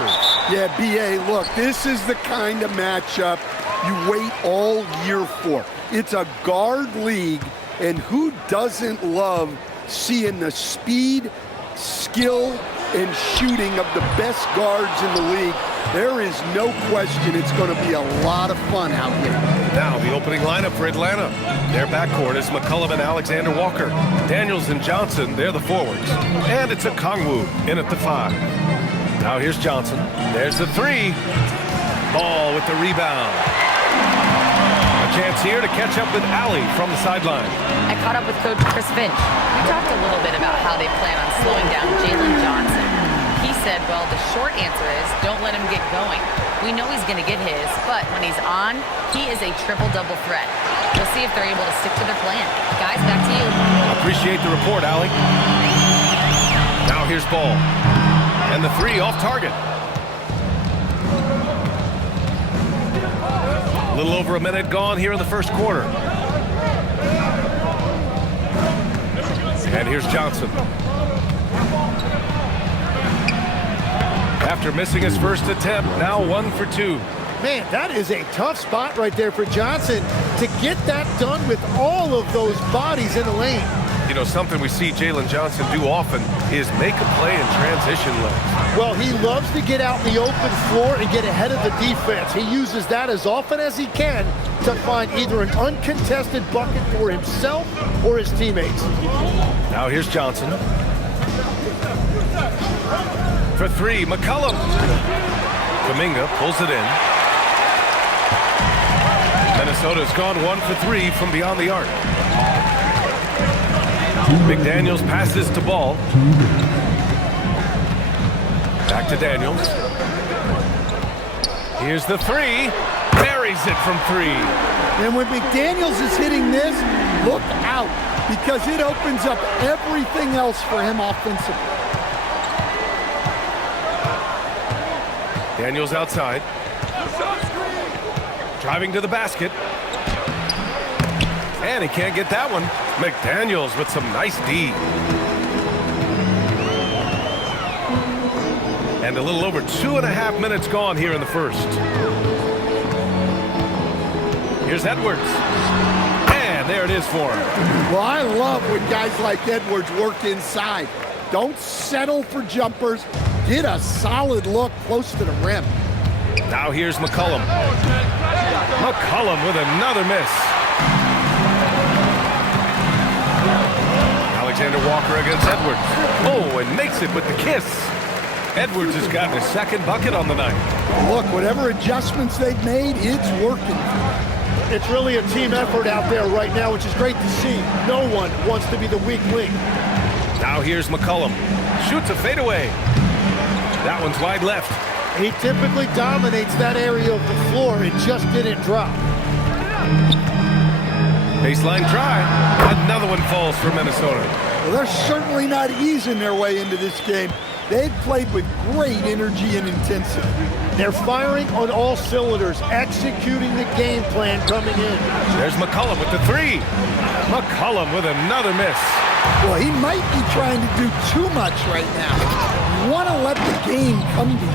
roster. Yeah, B.A., look, this is the kind of matchup you wait all year for. It's a guard league, and who doesn't love seeing the speed, skill, and shooting of the best guards in the league? There is no question it's going to be a lot of fun out here. Now the opening lineup for Atlanta. Their backcourt is McCollum and Alexander Walker. Daniels and Johnson, they're the forwards. And it's a Kongwu in at the 5. Now here's Johnson. There's the 3. Ball with the rebound. A chance here to catch up with Allie from the sideline. I caught up with Coach Chris Finch. We talked a little bit about how they plan on slowing down Jalen Johnson. He said, well, the short answer is don't let him get going. We know he's going to get his, but when he's on, he is a triple-double threat. We'll see if they're able to stick to their plan. Guys, back to you. Appreciate the report, Allie. Now here's Ball. And the 3 off target. A little over a minute gone here in the first quarter. And here's Johnson. After missing his first attempt, now 1 for 2. Man, that is a tough spot right there for Johnson to get that done with all of those bodies in the lane. You know, something we see Jalen Johnson do often is make a play in transition lanes. Well, he loves to get out in the open floor and get ahead of the defense. He uses that as often as he can to find either an uncontested bucket for himself or his teammates. Now here's Johnson. For 3, McCollum. Kuminga pulls it in. Minnesota's gone 1 for 3 from beyond the arc. McDaniels passes to Ball. Back to Daniels. Here's the 3. Buries it from 3. And when McDaniels is hitting this, look out, because it opens up everything else for him offensively. Daniels outside. Driving to the basket. And he can't get that one. McDaniels with some nice D. And a little over 2.5 minutes gone here in the first. Here's Edwards. And there it is for him. Well, I love when guys like Edwards work inside. Don't settle for jumpers. Get a solid look close to the rim. Now here's McCollum. McCollum with another miss. Alexander Walker against Edwards. Oh, and makes it with the kiss. Edwards has gotten his second bucket on the night. Look, whatever adjustments they've made, it's working. It's really a team effort out there right now, which is great to see. No one wants to be the weak link. Now here's McCollum. Shoots a fadeaway. That one's wide left. He typically dominates that area of the floor. It just didn't drop. Baseline try. Another one falls for Minnesota. Well, they're certainly not easing their way into this game. They've played with great energy and intensity. They're firing on all cylinders, executing the game plan coming in. There's McCollum with the 3. McCollum with another miss. Well, he might be trying to do too much right now. You want to let the game come to you.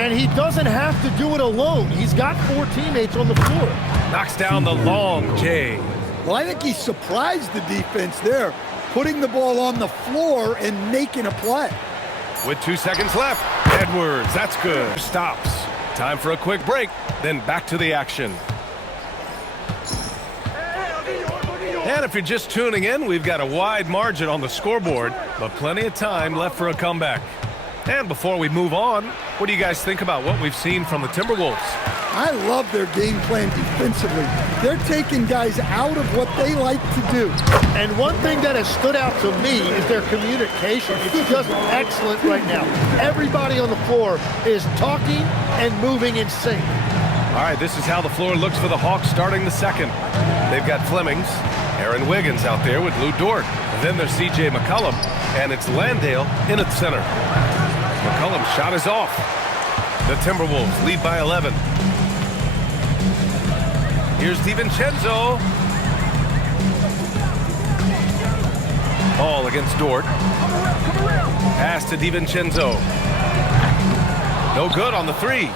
And he doesn't have to do it alone. He's got 4 teammates on the floor. Knocks down the long J. Well, I think he surprised the defense there, putting the ball on the floor and making a play. With 2 seconds left, Edwards, that's good. Stops. Time for a quick break, then back to the action. And if you're just tuning in, we've got a wide margin on the scoreboard, but plenty of time left for a comeback. And before we move on, what do you guys think about what we've seen from the Timberwolves? I love their game plan defensively. They're taking guys out of what they like to do. And one thing that has stood out to me is their communication. It's just excellent right now. Everybody on the floor is talking and moving in sync. All right, this is how the floor looks for the Hawks starting the second. They've got Flemings, Aaron Wiggins out there with Lou Dort. And then there's C.J. McCollum, and it's Landale in at center. McCollum's shot is off. The Timberwolves lead by 11. Here's DiVincenzo. Ball against Dort. Pass to DiVincenzo. No good on the three.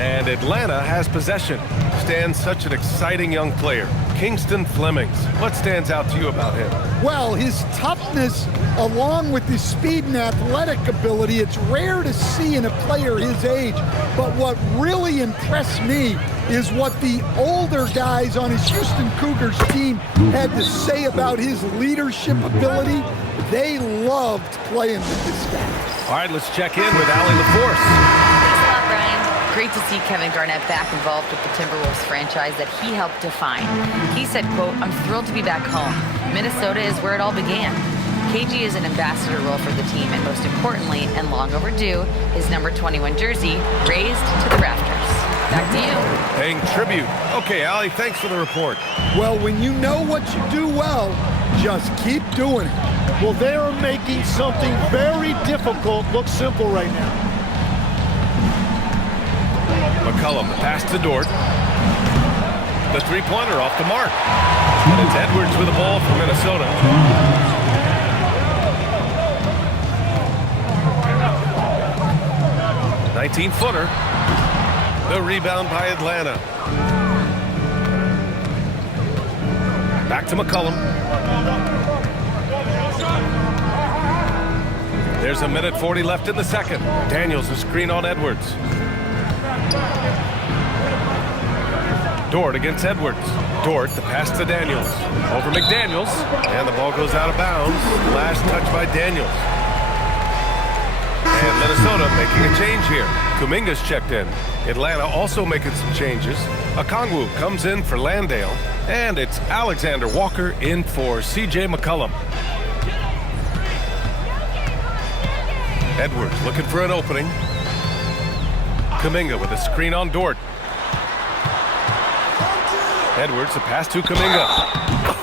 And Atlanta has possession. Stands such an exciting young player. Kingston Flemings. What stands out to you about him? Well, his toughness along with his speed and athletic ability, it's rare to see in a player his age. But what really impressed me is what the older guys on his Houston Cougars team had to say about his leadership ability. They loved playing with this guy. All right, let's check in with Allie LaForce. Thanks a lot, Brian. Great to see Kevin Garnett back involved with the Timberwolves franchise that he helped define. He said, quote, "I'm thrilled to be back home. Minnesota is where it all began." KG is an ambassador role for the team, and most importantly, and long overdue, his number 21 jersey raised to the rafters. Back to you. Paying tribute. Okay, Allie, thanks for the report. Well, when you know what you do well, just keep doing it. Well, they are making something very difficult look simple right now. McCollum, the pass to Dort. The three-pointer off the mark. And it's Edwards with the ball for Minnesota. "19-footer. The rebound by Atlanta. Back to McCollum. There's a minute 40 left in the second. Daniels a screen on Edwards. Dort against Edwards. Dort, the pass to Daniels. Over McDaniels, and the ball goes out of bounds. Last touch by Daniels. And Minnesota making a change here. Kuminga's checked in. Atlanta also making some changes. Okongwu comes in for Landale, and it's Alexander Walker in for C.J. McCollum. Edwards looking for an opening. Kuminga with a screen on Dort. Edwards, the pass to Kuminga.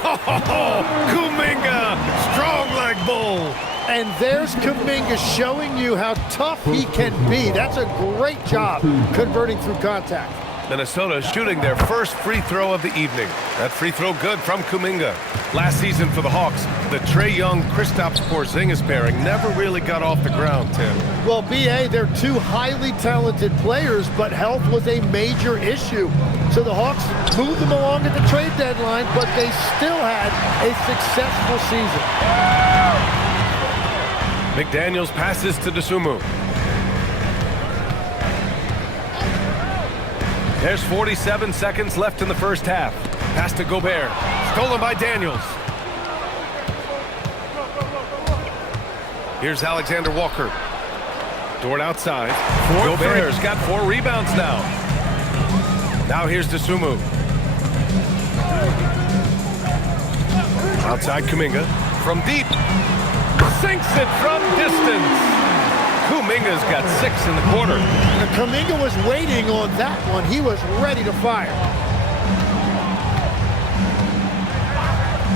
Oh, Kuminga! Strong like bull. And there's Kuminga showing you how tough he can be. That's a great job converting through contact. Minnesota shooting their first free throw of the evening. That free throw good from Kuminga. Last season for the Hawks, the Trae Young-Kristaps Porzingis pairing never really got off the ground, Tim. Well, B.A., they're two highly talented players, but health was a major issue. So the Hawks moved them along at the trade deadline, but they still had a successful season. McDaniels passes to Dosunmu. There's 47 seconds left in the first half. Pass to Gobert. Stolen by Daniels. Here's Alexander Walker. Dort outside. Gobert's got 4 rebounds now. Now here's Dosunmu. Outside Kuminga. From deep. Sinks it from distance. Kuminga's got 6 in the quarter. Kuminga was waiting on that one. He was ready to fire.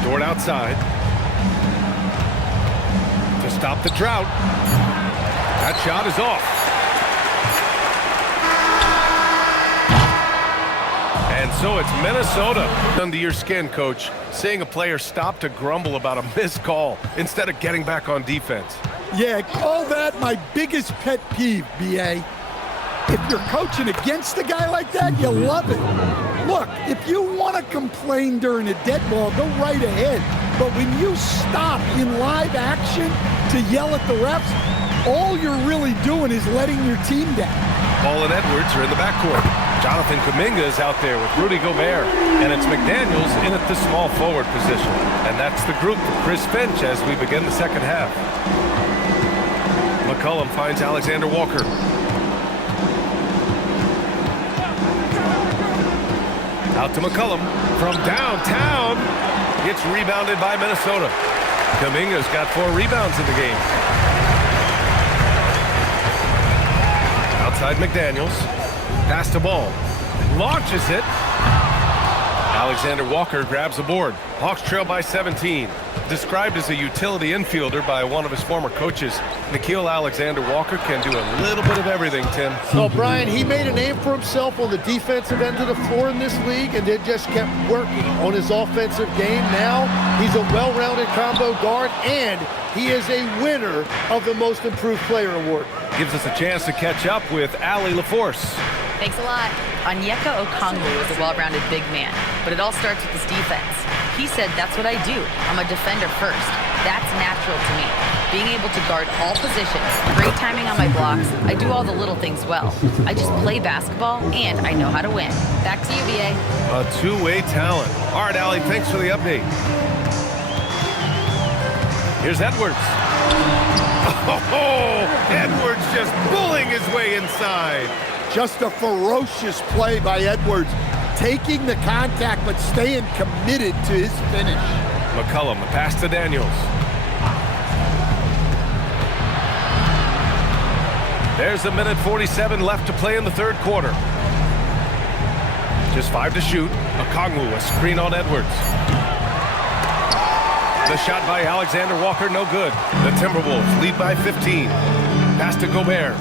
Dort outside. To stop the drought. That shot is off. And so it's Minnesota. Under your skin, Coach, seeing a player stop to grumble about a missed call instead of getting back on defense. Yeah, call that my biggest pet peeve, B.A. If you're coaching against a guy like that, you love it. Look, if you want to complain during a dead ball, go right ahead. But when you stop in live action to yell at the refs, all you're really doing is letting your team down. Ball and Edwards are in the backcourt. Jonathan Kuminga is out there with Rudy Gobert. And it's McDaniels in at the small forward position. And that's the group for Chris Finch as we begin the second half. McCollum finds Alexander Walker. Out to McCollum from downtown. It's rebounded by Minnesota. Kuminga's got 4 rebounds in the game. Outside McDaniels. Pass the ball. Launches it. Alexander Walker grabs the board. Hawks trail by 17. Described as a utility infielder by one of his former coaches, Nickeil Alexander-Walker can do a little bit of everything, Tim. Well, Brian, he made a name for himself on the defensive end of the floor in this league and then just kept working on his offensive game. Now he's a well-rounded combo guard and he is a winner of the Most Improved Player Award. Gives us a chance to catch up with Allie LaForce. Thanks a lot. Onyeka Okongwu is a well-rounded big man, but it all starts with his defense. He said, that's what I do. I'm a defender first. That's natural to me. Being able to guard all positions, great timing on my blocks. I do all the little things well. I just play basketball, and I know how to win. Back to you, BA. A two-way talent. All right, Allie, thanks for the update. Here's Edwards. Oh, Edwards just bullying his way inside. Just a ferocious play by Edwards, taking the contact but staying committed to his finish. McCollum, the pass to Daniels. There's 1:47 left to play in the third quarter. Just 5 to shoot. Okongwu, a screen on Edwards. The shot by Alexander Walker, no good. The Timberwolves lead by 15. Pass to Gobert.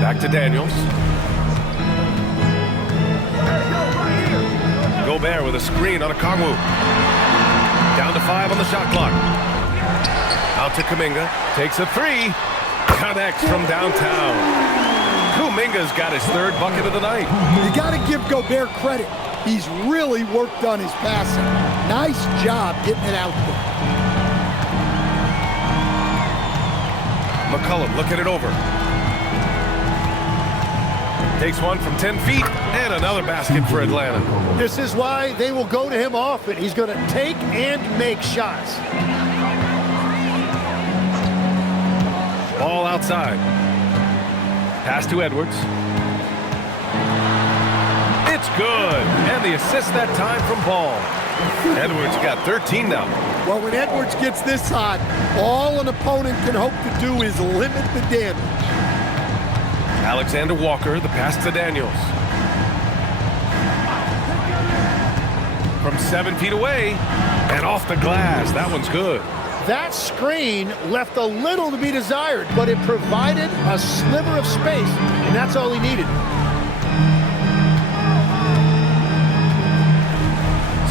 Back to Daniels. Gobert with a screen on Okongwu. Down to 5 on the shot clock. Out to Kuminga. Takes a three. Connects from downtown. Kuminga's got his third bucket of the night. You got to give Gobert credit. He's really worked on his passing. Nice job getting it out there. McCollum looking it over. Takes one from 10 feet, and another basket for Atlanta. This is why they will go to him often. He's going to take and make shots. Ball outside. Pass to Edwards. It's good, and the assist that time from Ball. Edwards got 13 now. Well, when Edwards gets this hot, all an opponent can hope to do is limit the damage. Alexander Walker, the pass to Daniels. From 7 feet away, and off the glass. That one's good. That screen left a little to be desired, but it provided a sliver of space, and that's all he needed.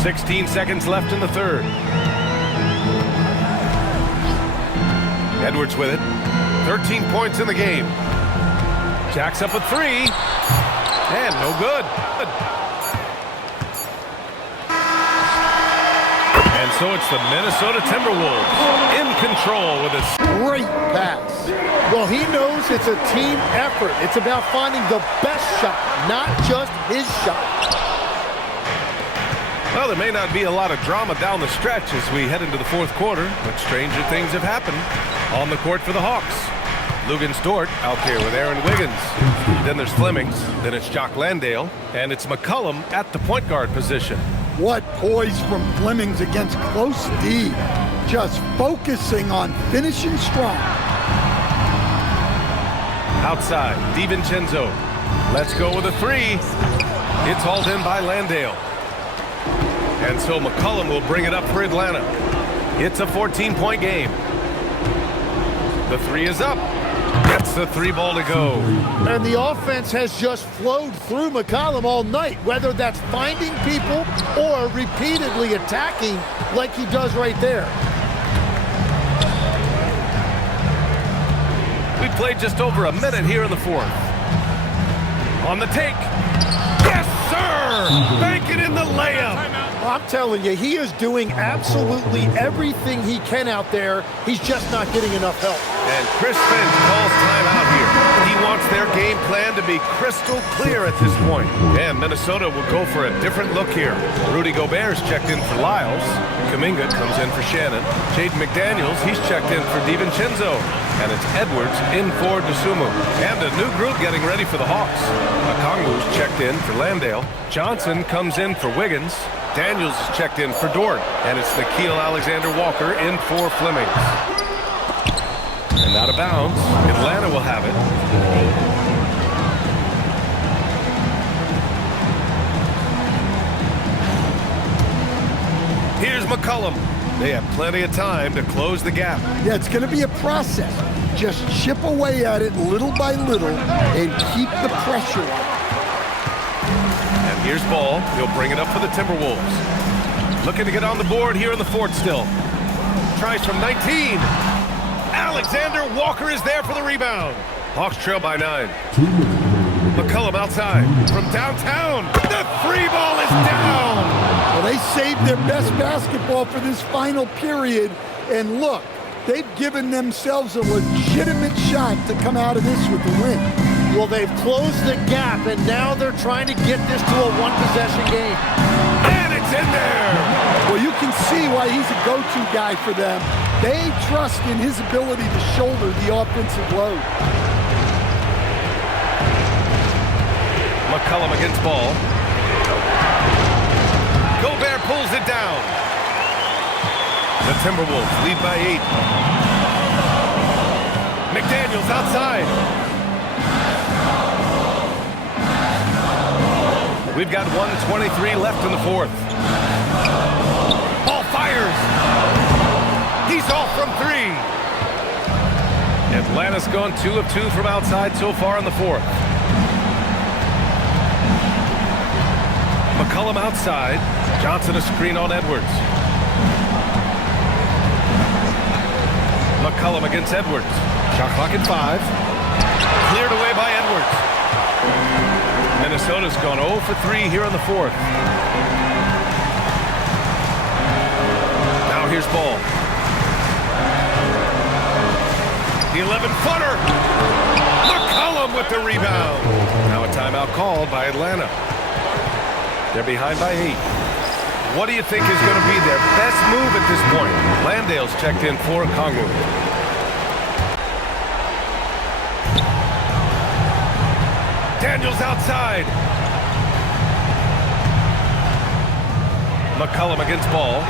16 seconds left in the third. Edwards with it. 13 points in the game. Jacks up a three. And no good. And so it's the Minnesota Timberwolves in control with a Great pass. Well, he knows it's a team effort. It's about finding the best shot, not just his shot. Well, there may not be a lot of drama down the stretch as we head into the fourth quarter, but stranger things have happened on the court for the Hawks. Lugens Dort out there with Aaron Wiggins. Then there's Flemings. Then it's Jock Landale. And it's McCollum at the point guard position. What poise from Flemings against close D. Just focusing on finishing strong. Outside, DiVincenzo. Let's go with a three. It's hauled in by Landale. And so McCollum will bring it up for Atlanta. It's a 14-point game. The three is up. Gets the three ball to go. And the offense has just flowed through McCollum all night, whether that's finding people or repeatedly attacking like he does right there. We played just over a minute here in the fourth. On the take. Yes, sir! Bank it in the layup. I'm telling you, he is doing absolutely everything he can out there. He's just not getting enough help. And Chris Finch calls timeout here. He wants their game plan to be crystal clear at this point. And Minnesota will go for a different look here. Rudy Gobert's checked in for Lyles. Kuminga comes in for Shannon. Jaden McDaniels, he's checked in for DiVincenzo. And it's Edwards in for Dosunmu. And a new group getting ready for the Hawks. Okongwu's checked in for Landale. Johnson comes in for Wiggins. Daniels is checked in for Dort. And it's Nickeil Alexander-Walker in for Flemings. And out of bounds. Atlanta will have it. Here's McCollum. They have plenty of time to close the gap. Yeah, it's going to be a process. Just chip away at it little by little and keep the pressure on. And here's Ball. He'll bring it up for the Timberwolves. Looking to get on the board here in the fourth still. Tries from 19. Alexander Walker is there for the rebound. Hawks trail by 9. McCollum outside from downtown. The free ball is down. Well, they saved their best basketball for this final period. And look, they've given themselves a legitimate shot to come out of this with the win. Well, they've closed the gap, and now they're trying to get this to a one-possession game. And it's in there. Well, you can see why he's a go-to guy for them. They trust in his ability to shoulder the offensive load. McCollum against ball. Gobert pulls it down. The Timberwolves lead by 8. McDaniels outside. We've got 1:23 left in the fourth. Ball fires. He's off from 3. Atlanta's gone 2 of 2 from outside so far in the fourth. McCollum outside. Johnson a screen on Edwards. McCollum against Edwards. Shot clock at 5. Cleared away by Edwards. Minnesota's gone 0 for 3 here in the fourth. Now here's ball. The 11-footer. McCollum with the rebound. Now a timeout called by Atlanta. They're behind by 8. What do you think is going to be their best move at this point? Landale's checked in for Kongwu. Daniels outside. McCollum against ball.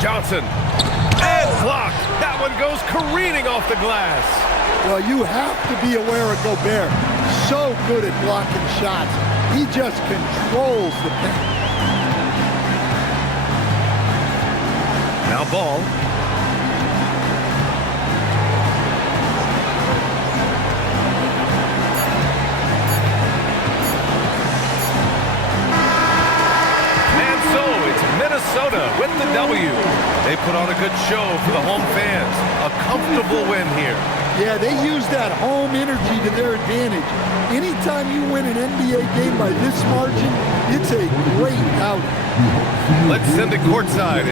Johnson. And blocked. That one goes careening off the glass. Well, you have to be aware of Gobert. So good at blocking shots. He just controls the paint. Now ball. And so it's Minnesota with the W. They put on a good show for the home fans. A comfortable win here. Yeah, they use that home energy to their advantage. Anytime you win an NBA game by this margin, it's a great outing. Let's send it courtside.